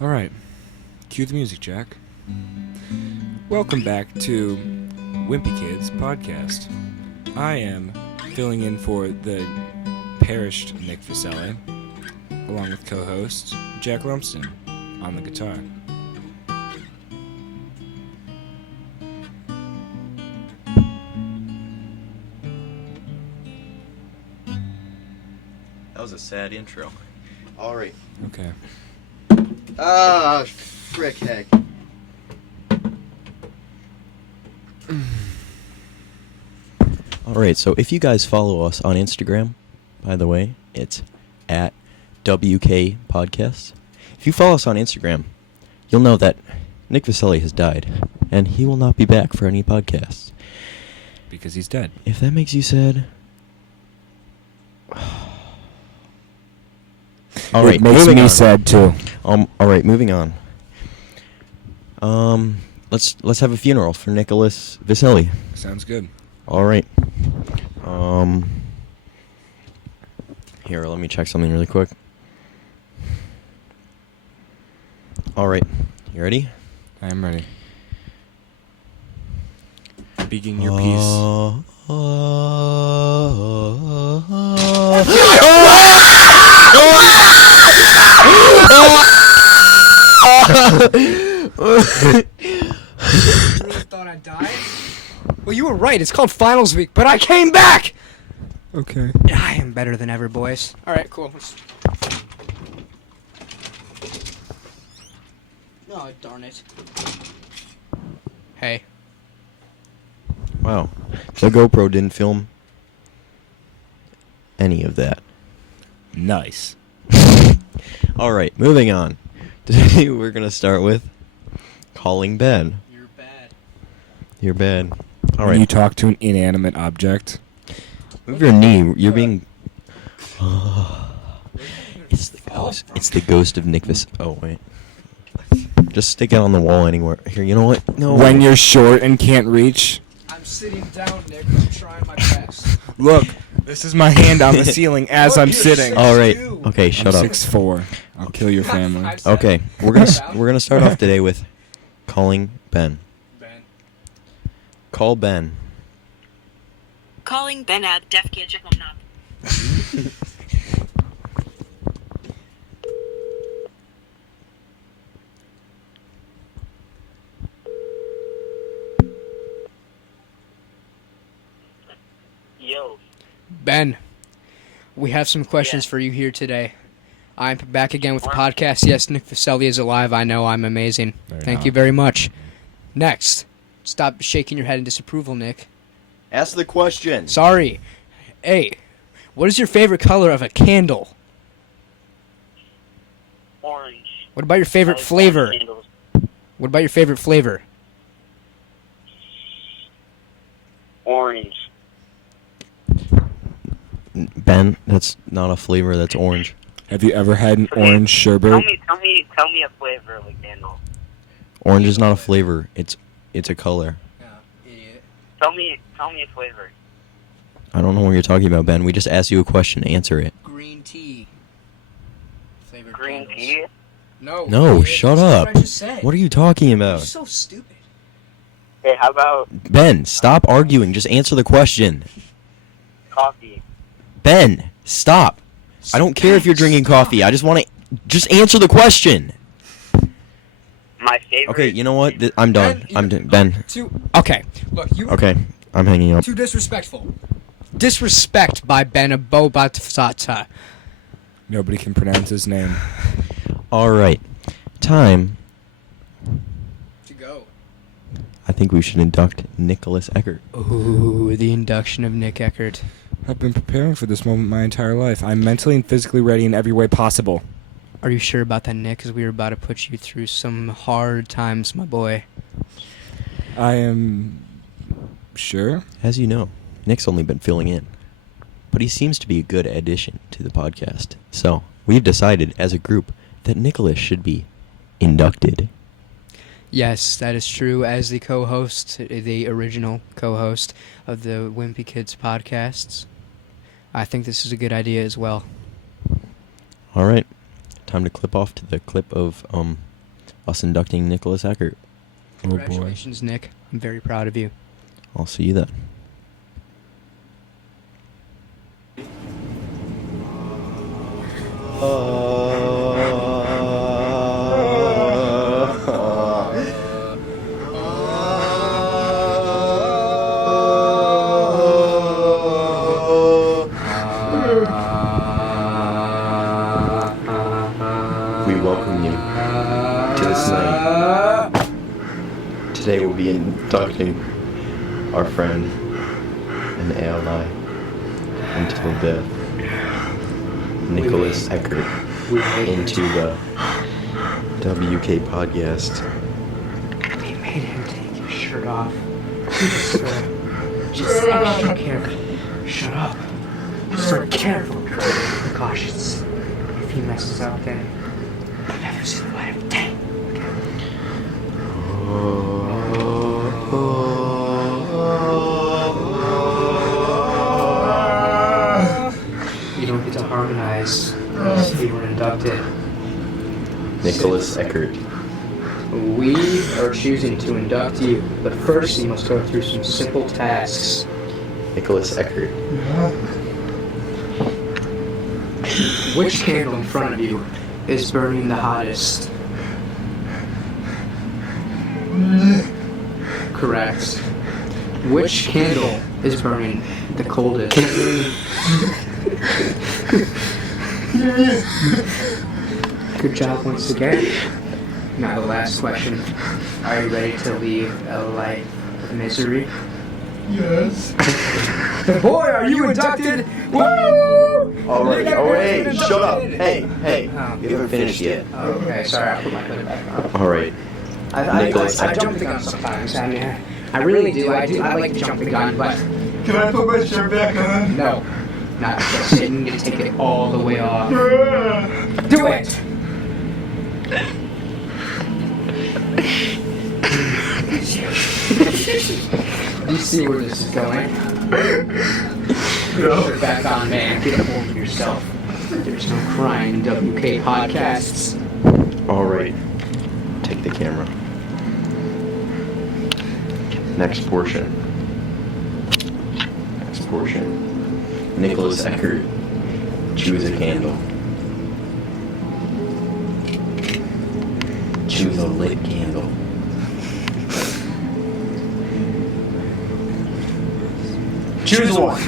Alright, cue the music, Jack. Welcome back to Wimpy Kids Podcast. I am filling in for the perished Nick Viselli, along with co-host Jack Lumsden on the guitar. That was a sad intro. All right. Okay. Ah, frick heck. All right, so if you guys follow us on Instagram, by the way, it's at WK Podcasts. If you follow us on Instagram, you'll know that Nick Viselli has died, and he will not be back for any podcasts. Because he's dead. If that makes you sad... All right, it makes moving me on. sad too. All right, moving on. Let's have a funeral for Nicolas Viselli. Sounds good. All right. Here, let me check something really quick. All right, you ready? I am ready. Begin your piece. You really thought I died? Well, you were right. It's called finals week, but I came back! Okay. I am better than ever, boys. Alright, cool. Oh, darn it. Hey. Wow, the GoPro didn't film any of that. Nice. All right, moving on. Today we're gonna start with calling Ben. You're bad. You're bad. All When you right, talk to an inanimate object. move your knee. You're being. It's the ghost. It's the ghost of Nick Vis. Oh wait. Just stick it on the wall anywhere. Here, you know what? No. When you're short and can't reach. I'm sitting down, Nick. I'm trying my best. Look, this is my hand on the ceiling as Look, I'm you're sitting. so- All right. 6'2". Okay, shut I'm up. 6'4". I'll kill your family. I've said- Okay, we're gonna start off today with calling Ben. Ben. Call Ben. Calling 𝕿𝖊 𝕶𝖉𝖚. Yo, Ben, we have some questions for you here today. I'm back again with the podcast. Yes, Nick Viselli is alive. I know I'm amazing. They're Thank not. you very much. Next. Stop shaking your head in disapproval, Nick. Ask the question. Sorry. Hey, what is your favorite color of a candle? orange. What about your favorite I like flavor? orange candles. What about your favorite flavor? Orange. Ben, that's not a flavor. That's orange. Have you ever had an Okay, orange sherbet? Tell me a flavor of a candle. Orange is not a flavor. It's a color. Idiot. Tell me a flavor. I don't know what you're talking about, Ben. We just asked you a question. Answer it. Green tea. Flavored Green candles. tea? No. No, idiot. shut That's up. What I just said. What are you talking You're about? so stupid. Hey, how about Ben, stop arguing. Just answer the question. coffee? Ben, stop. I don't care if you're drinking coffee. I just want to just answer the question. My favorite. Okay, you know what? I'm done. Ben. Okay, look, you were Okay, I'm hanging up. too disrespectful. Disrespect by 𝕿𝖊 Nobody can pronounce his name. All right. Time. to go. I think we should induct Nicolas E. Ooh, the induction of Nick Eckert. I've been preparing for this moment my entire life. I'm mentally and physically ready in every way possible. Are you sure about that, Nick? Because we were about to put you through some hard times, my boy. I am sure. As you know, Nick's only been filling in, but he seems to be a good addition to the podcast. So we've decided as a group that Nicolas should be inducted. Yes, that is true. As the co-host, the original co-host of the Wimpy Kids podcasts, I think this is a good idea as well. All right. Time to clip off to the clip of us inducting Nicolas Eckert. Oh boy. Congratulations, Nick. I'm very proud of you. I'll see you then. We welcome you to this night. Today we'll be inducting our friend and ally until death, Nicolas Eckert, into the WK podcast. We made him take his shirt off. Just extra careful. Shut up. So careful. Precautious. If he messes up, then you'll never see the light of day. You don't get to harmonize unless you were inducted. Nicolas Eckert. We are choosing to induct you, but first you must go through some simple tasks. Nicolas Eckert. Which candle in front of you is burning the hottest? Correct. Which candle is burning the coldest? Good job once again. Now the last question. Are you ready to leave a life of misery? Yes. Boy, are you inducted! Woo! Alright, oh hey, Nick shut up. inducted. Hey, Oh. you haven't finished yet. Okay, sorry, I'll put my hood back on. Alright. I jump the gun sometimes. I mean, I really do. I like to jump the gun, but Can I put my shirt back on? no. Not just sitting to take it all the way off. Do it! You see where this is going. No. Shirt back on, man. Get a hold of yourself. There's no crying in WK podcasts. Alright. Take the camera. Next portion. Nicolas Eckert. Choose a candle. Choose a lit candle. Choose one.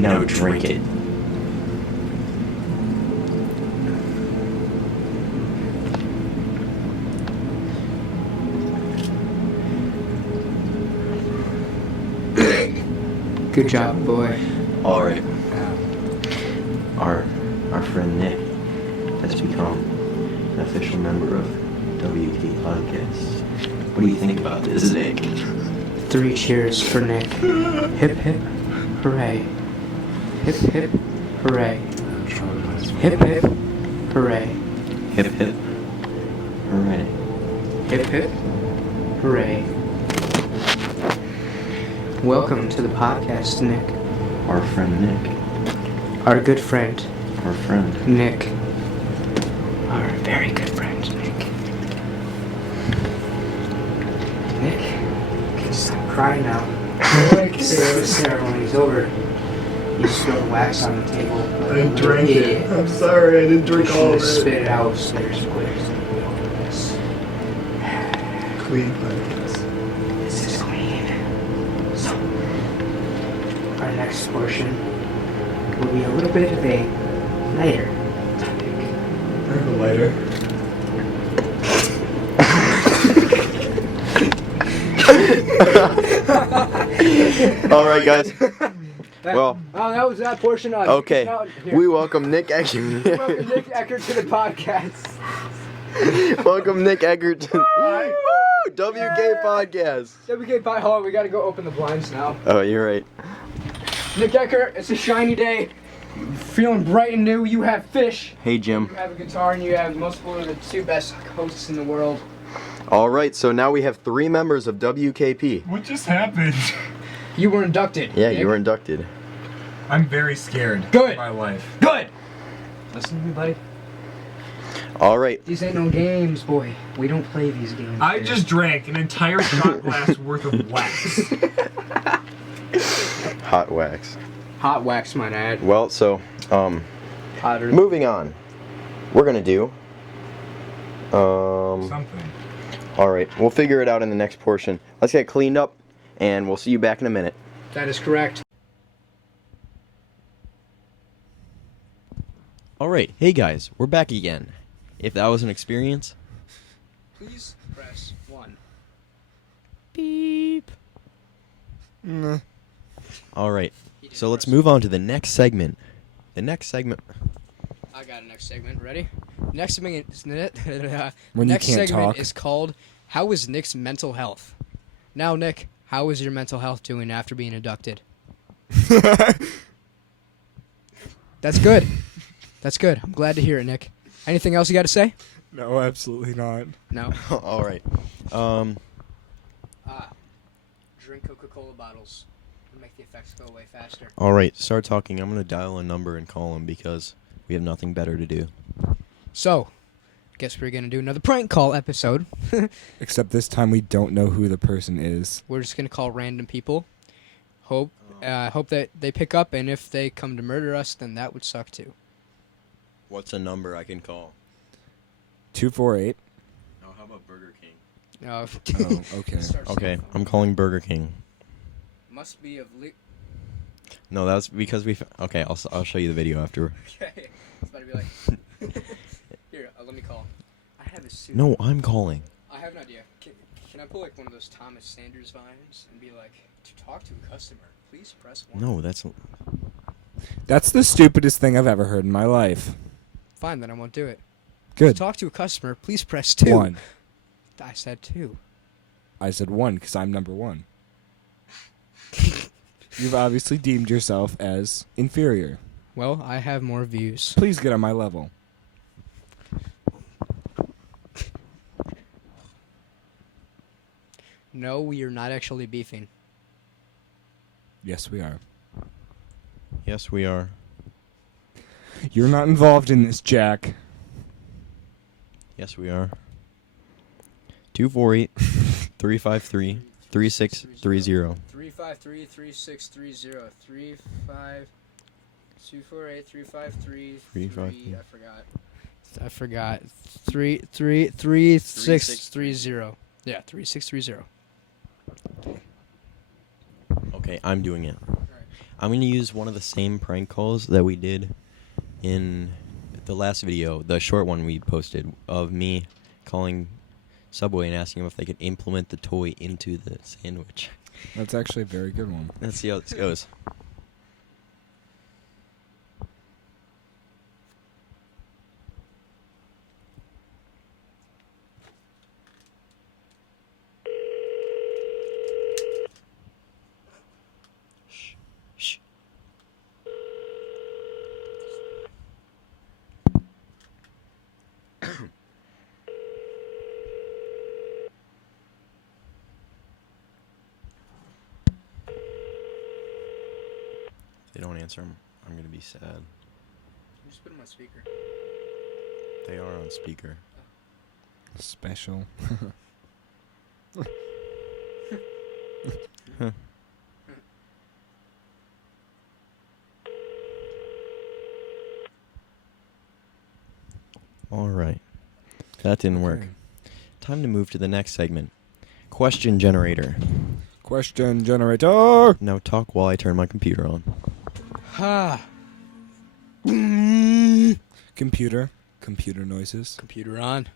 Now drink it. Good job, boy. Alright. Our friend Nick has become an official member of WK Podcasts. What do you think about this, Nick? 3 cheers for Nick. Hip hip, hooray. Hip hip, hooray. Hip hip, hooray. Hip hip. Hooray. Hip hip, hooray. Welcome to the podcast, Nick. Our friend Nick. Our good friend, Our friend. Nick. Our very good friend, Nick. Nick, you can stop crying now. The ceremony's over. You spilled wax on the table. I drank it. I'm sorry, I didn't drink all of it. Spit it out, spitters, quitters. Clean podcast. This is clean. So, our next portion will be a little bit of a lighter topic. I have a lighter. Alright, guys. Well, Oh, that was that portion of okay. Now, here. We welcome Nick Eckert. Welcome Nick Eckert to the podcast. Welcome Nick Eckert to Woo! WK Podcast. WK Pie Hall, we gotta go open the blinds now. Oh, you're right. Nick Eckert, it's a shiny day. Feeling bright and new. You have fish. Hey, You Jim. have a guitar, and you have multiple of the 2 best hosts in the world. Alright, so now we have 3 members of WKP. What just happened? You were inducted. Yeah, Nick. you were inducted. I'm very scared. Good. For my life. Good. Listen to me, buddy. All right. These ain't no games, boy. We don't play these games. I just drank an entire shot glass worth of wax. Hot wax. Hot wax, might add. Well, so, Hotter. moving on. We're gonna do. Something. All right. We'll figure it out in the next portion. Let's get cleaned up, and we'll see you back in a minute. That is correct. All right. Hey guys, we're back again. If that was an experience. Please press 1. Beep. All right. So let's move on to the next segment. The next segment. I got a next segment. Ready? Next segment is When you next can't segment talk. is called "How is Nick's mental health?" Now, Nick, how is your mental health doing after being inducted? That's good. That's good. I'm glad to hear it, Nick. Anything else you got to say? No, absolutely not. No. All right. Drink Coca-Cola bottles to make the effects go away faster. All right. Start talking. I'm gonna dial a number and call him because we have nothing better to do. So, guess we're gonna do another prank call episode. Except this time we don't know who the person is. We're just gonna call random people. Hope that they pick up, and if they come to murder us, then that would suck too. What's a number I can call? 248. Oh, how about Burger King? Oh, okay. Okay, I'm calling Burger King. Must be of No, that's because we. Okay, I'll show you the video after. Okay. It's about to be like. Here, let me call. I have a suit. No, I'm calling. I have an idea. Can I pull like one of those Thomas Sanders vines and be like, to talk to a customer, please press 1. No, that's. That's the stupidest thing I've ever heard in my life. Fine, then I won't do it. Good. To talk to a customer, please press 2. 1. I said 2. I said 1 because I'm number 1. You've obviously deemed yourself as inferior. Well, I have more views. Please get on my level. No, we are not actually beefing. Yes, we are. Yes, we are. You're not involved in this, Jack. Yes, we are. 248 353 3630. 353-3630. 248-353. I forgot. 3630. Yeah, 3630. Okay, I'm doing it. I'm going to use one of the same prank calls that we did in the last video, the short one we posted, of me calling Subway and asking them if they could implement the toy into the sandwich. That's actually a very good one. Let's see how this goes. Shh. Shh. If they don't answer, I'm going to be sad. Just put them on speaker. They are on speaker. Special. All right. That didn't work. Okay. Time to move to the next segment. Question generator. Question generator. Now talk while I turn my computer on. Ha. Computer. Computer noises. Computer on.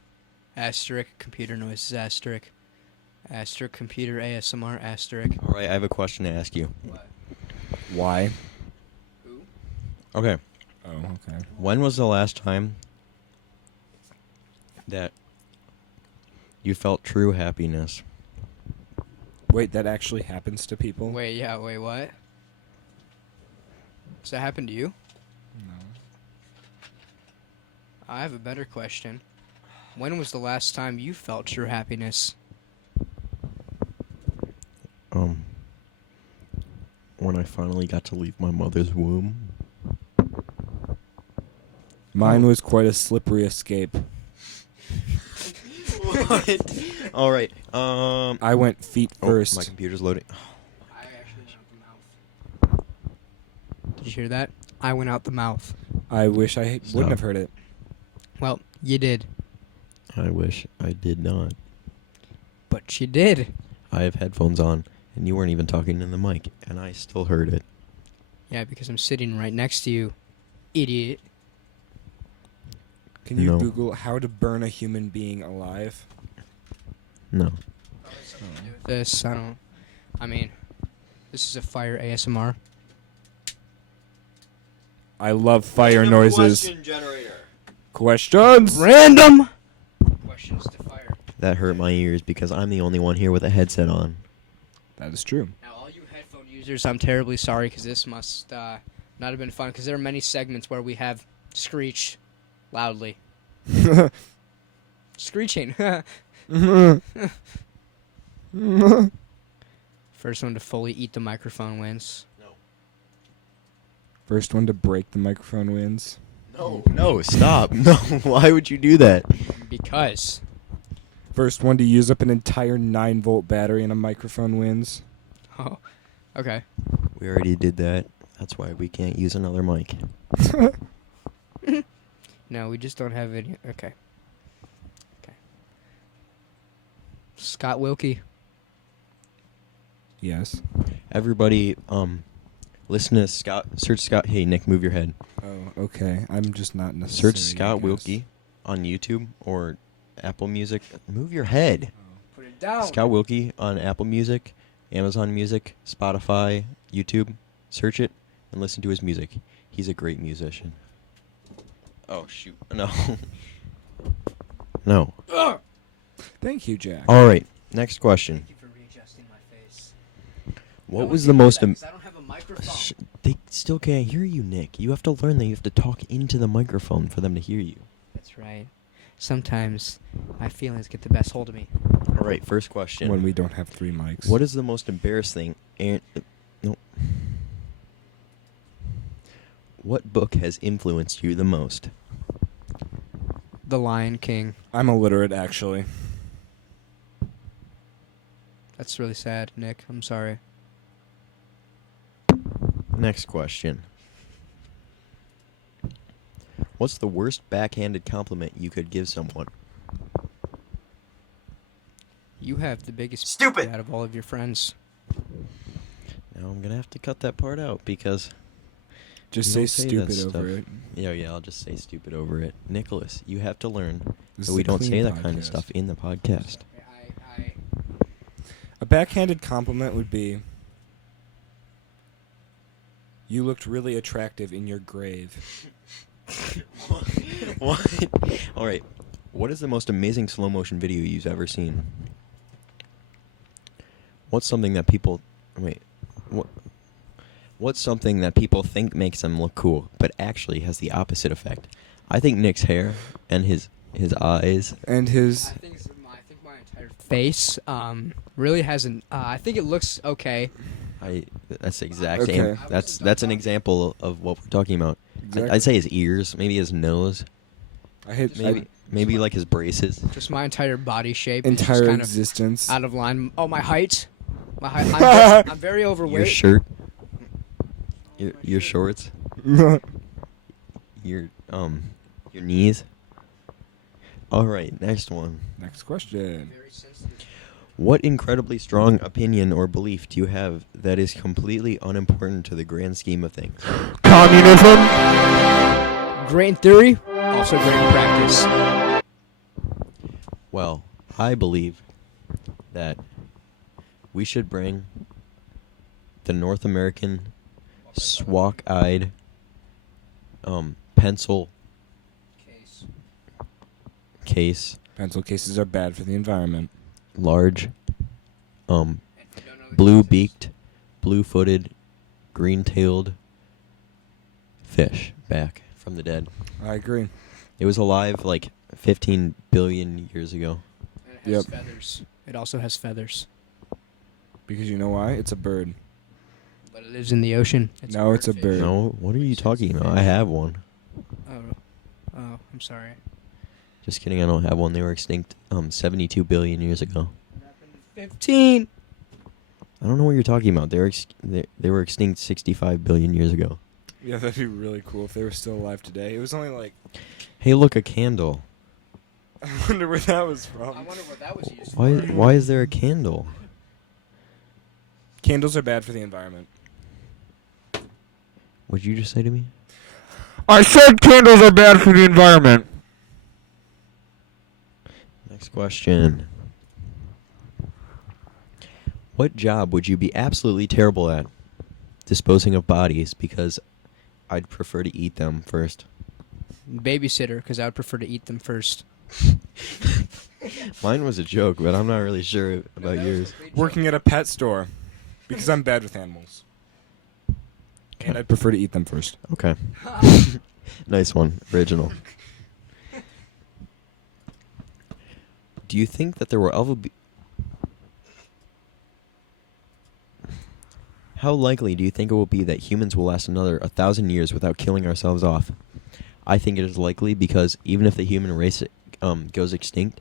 Asterisk. Computer noises. Asterisk. Asterisk. Computer ASMR. Asterisk. All right, I have a question to ask you. What? Why? Who? Okay. Oh, okay. When was the last time that you felt true happiness? Wait, that actually happens to people? Wait, what? Does that happen to you? No. I have a better question. When was the last time you felt true happiness? When I finally got to leave my mother's womb. Mine was quite a slippery escape. What? All right. I went feet first. My computer's loading. I actually went out the mouth. Did you hear that? I went out the mouth. I wish I Stop. wouldn't have heard it. Well, you did. I wish I did not. But you did. I have headphones on, and you weren't even talking in the mic, and I still heard it. Yeah, because I'm sitting right next to you, idiot. Can you No. Google how to burn a human being alive? No. This, I mean, this is a fire ASMR. I love fire noises. Questions? Random questions to fire. That hurt my ears because I'm the only one here with a headset on. That is true. Now, all you headphone users, I'm terribly sorry because this must not have been fun because there are many segments where we have screeched loudly. Screeching. First one to fully eat the microphone wins. First one to break the microphone wins. No, stop. No, why would you do that? Because. First one to use up an entire 9-volt battery in a microphone wins. Oh, okay. We already did that. That's why we can't use another mic. No, we just don't have any. Okay. Scott Wilkie. Yes. Everybody, listen to Scott. Search Scott. Hey, Nick, move your head. Oh, okay. I'm just not necessarily. Search Scott Wilkie on YouTube or Apple Music. Move your head. Put it down. Scott Wilkie on Apple Music, Amazon Music, Spotify, YouTube. Search it and listen to his music. He's a great musician. Oh, shoot. No. No. Thank you, Jack. All right. Next question. Thank you for readjusting my face. What was the most... I don't have a microphone. They still can't hear you, Nick. You have to learn that you have to talk into the microphone for them to hear you. That's right. Sometimes my feelings get the best hold of me. All right, first question. When we don't have 3 mics. What is the most embarrassing... no. What book has influenced you the most? The Lion King. I'm illiterate, actually. That's really sad, Nick. I'm sorry. Next question. What's the worst backhanded compliment you could give someone? You have the biggest Stupid! out of all of your friends. Now I'm going to have to cut that part out because... Just you say don't that stupid over stuff. it. Yeah, I'll just say stupid over it. Nicholas, you have to learn This that is we a don't clean say that kind of podcast. stuff in the podcast. A backhanded compliment would be, you looked really attractive in your grave. What? All right. What is the most amazing slow motion video you've ever seen? What's something that people... Wait. What's something that people think makes them look cool, but actually has the opposite effect? I think Nick's hair and his eyes. And his... I think my entire face really hasn't... I think it looks okay. That's the exact Okay. same. That's an example of what we're talking about. Exactly. I'd say his ears, maybe his nose, I hate maybe like his braces. Just my entire body shape. is entire just kind existence. of out of line. Oh, my height. I'm very overweight. Your shirt. Your shorts. Your knees. All right, next one. Next question. Very sensitive. What incredibly strong opinion or belief do you have that is completely unimportant to the grand scheme of things? Communism? Great in theory, also great in practice. Well, I believe that we should bring the North American swalk-eyed pencil case, Pencil cases are bad for the environment. large, blue-beaked, blue-footed, green-tailed fish back from the dead. I agree. It was alive like 15 billion years ago. And it has Yep. feathers. It also has feathers. Because you know why? It's a bird. But it lives in the ocean. No, it's a birdfish. bird. No, what are you talking about? I have one. Oh, I'm sorry. Just kidding, I don't have one. They were extinct 72 billion years ago. 15. I don't know what you're talking about. They were extinct 65 billion years ago. Yeah, that'd be really cool if they were still alive today. It was only like... Hey, look, a candle. I wonder where that was from. I wonder what that was used Why is there a candle? Candles are bad for the environment. What did you just say to me? I said candles are bad for the environment. Next question. What job would you be absolutely terrible at? Disposing of bodies, because I'd prefer to eat them first. Babysitter, because I would prefer to eat them first. Mine was a joke, but I'm not really sure about yours. Working at a pet store, because I'm bad with animals. And I'd prefer to eat them first. Okay. Nice one. Original. Do you think that there will ever be... How likely do you think it will be that humans will last another 1,000 years without killing ourselves off? I think it is likely because even if the human race goes extinct,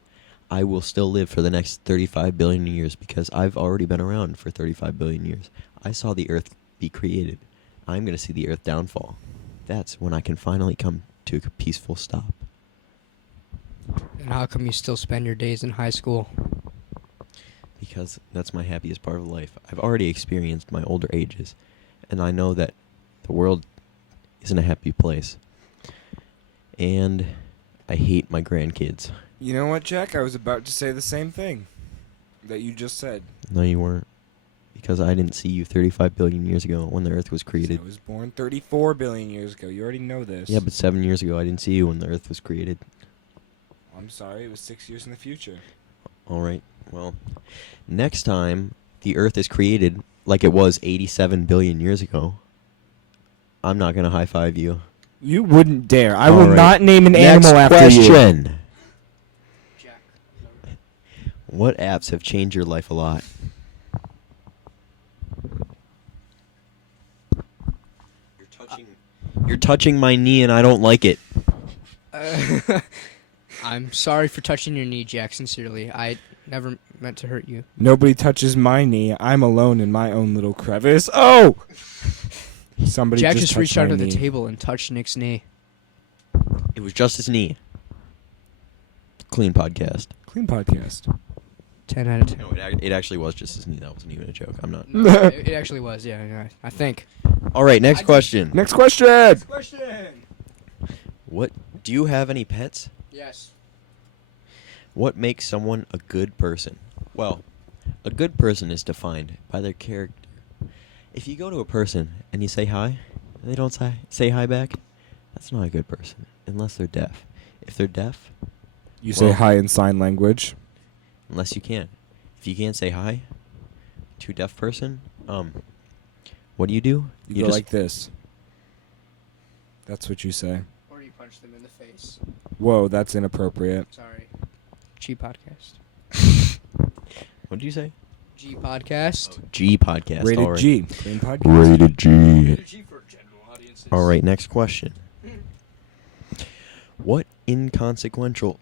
I will still live for the next 35 billion years because I've already been around for 35 billion years. I saw the Earth be created. I'm going to see the Earth downfall. That's when I can finally come to a peaceful stop. And how come you still spend your days in high school? Because that's my happiest part of life. I've already experienced my older ages, and I know that the world isn't a happy place. And I hate my grandkids. You know what, Jack? I was about to say the same thing that you just said. No, you weren't. Because I didn't see you 35 billion years ago when the Earth was created. I was born 34 billion years ago. You already know this. Yeah, but 7 years ago I didn't see you when the Earth was created. I'm sorry, it was 6 years in the future. Alright, well, next time the Earth is created like it was 87 billion years ago, I'm not going to high-five you. You wouldn't dare. I All will right. not name an Next animal after you. question. What apps have changed your life a lot? You're touching my knee and I don't like it. I'm sorry for touching your knee, Jack, sincerely. I never meant to hurt you. Nobody touches my knee. I'm alone in my own little crevice. Oh! Somebody Jack just just touched reached my under the knee. table and touched Nick's knee. It was just his knee. Clean podcast. Clean podcast. 10 out of 10. No, it actually was just his knee. That wasn't even a joke. I'm not. No, it actually was, yeah, I think. All right, next question. Next question! What? Do you have any pets? Yes. What makes someone a good person? Well, a good person is defined by their character. If you go to a person and you say hi, and they don't say hi back, that's not a good person, unless they're deaf. If they're deaf, You say hi in sign language. unless you can. If you can't say hi to a deaf person, what do? You go just like this. That's what you say. Or you punch them in the face. Whoa, that's inappropriate. Sorry. G podcast. What did you say? G podcast. G podcast. Rated all right. G. Clean podcast. Rated G. G for general audiences. All right, next question. What inconsequential...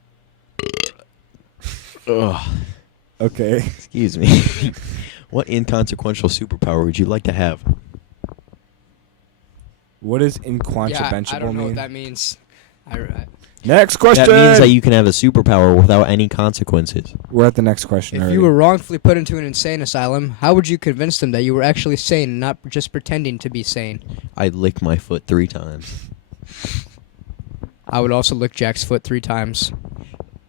Ugh. Okay. Excuse me. What inconsequential superpower would you like to have? What does Yeah, inconsequential I don't know mean? what that means. Next question! That means that you can have a superpower without any consequences. We're at the next question If already. you were wrongfully put into an insane asylum, how would you convince them that you were actually sane and not just pretending to be sane? I'd lick my foot 3 times. I would also lick Jack's foot 3 times.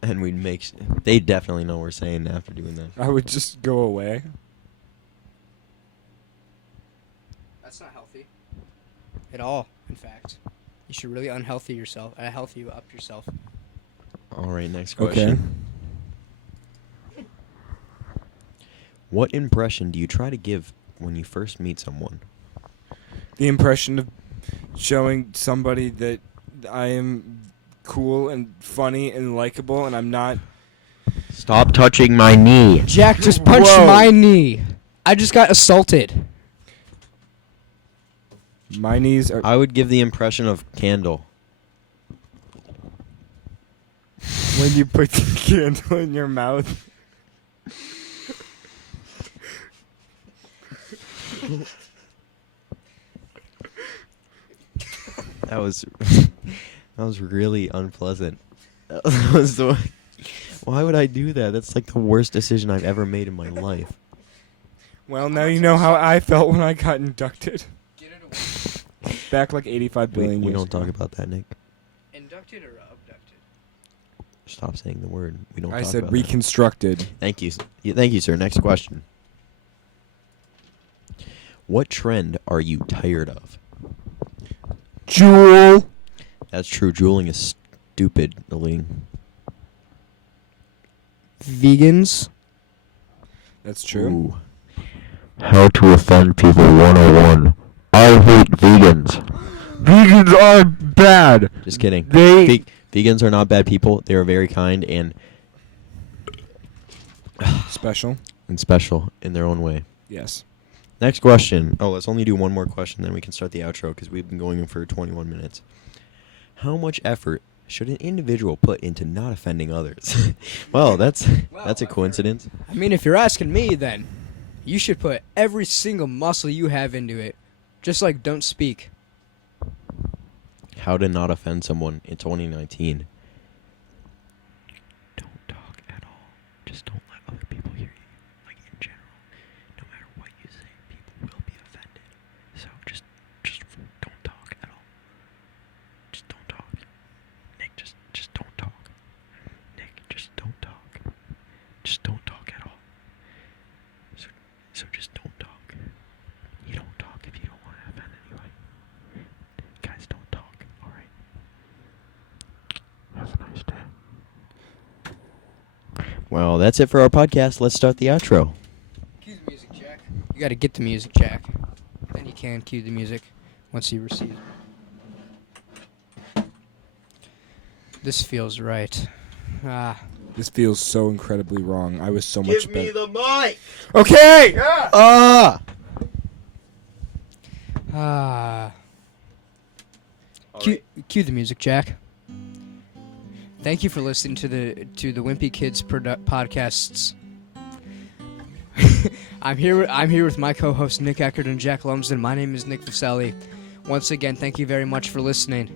And we'd make... They definitely know we're sane after doing that. I would just go away. That's not healthy. At all, in fact. You should really healthy you up yourself. All right, next question. Okay. What impression do you try to give when you first meet someone? The impression of showing somebody that I am cool and funny and likable and I'm not... Stop touching my knee. Jack just punched Whoa. my knee. I just got assaulted. My knees are... I would give the impression of candle. When you put the candle in your mouth. That was really unpleasant. That was the. Why would I do that? That's like the worst decision I've ever made in my life. Well, now you know how I felt when I got inducted. Get it away. Back like 85 billion We years don't talk ago. about that, Nick. Inducted or abducted? Stop saying the word. We don't. I talk said about reconstructed. That. Thank you. Thank you, sir. Next question. What trend are you tired of? Jewel. That's true. Drooling is stupid, Aline. Vegans. That's true. Ooh. How to offend people 101. I hate vegans. Vegans are bad. Just kidding. They- Vegans are not bad people. They are very kind and Special. special in their own way. Yes. Next question. Oh, let's only do one more question, then we can start the outro because we've been going for 21 minutes. How much effort should an individual put into not offending others? Well, that's a coincidence. I mean, if you're asking me, then you should put every single muscle you have into it. Just like don't speak. How to not offend someone in 2019. Don't talk at all. Just don't let other people hear you. Like in general, no matter what you say, people will be offended. So just don't talk at all. Just don't talk. Nick, just don't talk. Nick, just don't talk. Just don't talk at all. So just don't talk. You don't talk if you don't want to offend anyone. Guys, don't talk. All right. Have a nice day. Well, that's it for our podcast. Let's start the outro. Cue the music, Jack. You gotta get the music, Jack. Then you can cue the music once you receive it. This feels right. This feels so incredibly wrong. I was so much better. the mic. Okay. Cue the music, Jack. Thank you for listening to the Wimpy Kids podcasts. I'm here with my co-hosts Nick Eckert and Jack Lumsden. My name is Nick 𝕿𝖊. Once again, thank you very much for listening,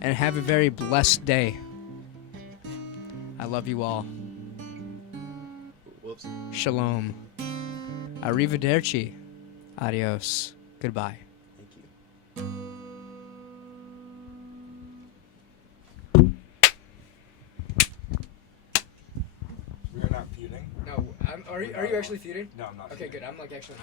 and have a very blessed day. I love you all. Whoops. Shalom. 𝕿𝖊 Adios. Goodbye. Thank you. We are not feuding. No, are you actually feuding? No, I'm not. Okay, good. I'm like actually.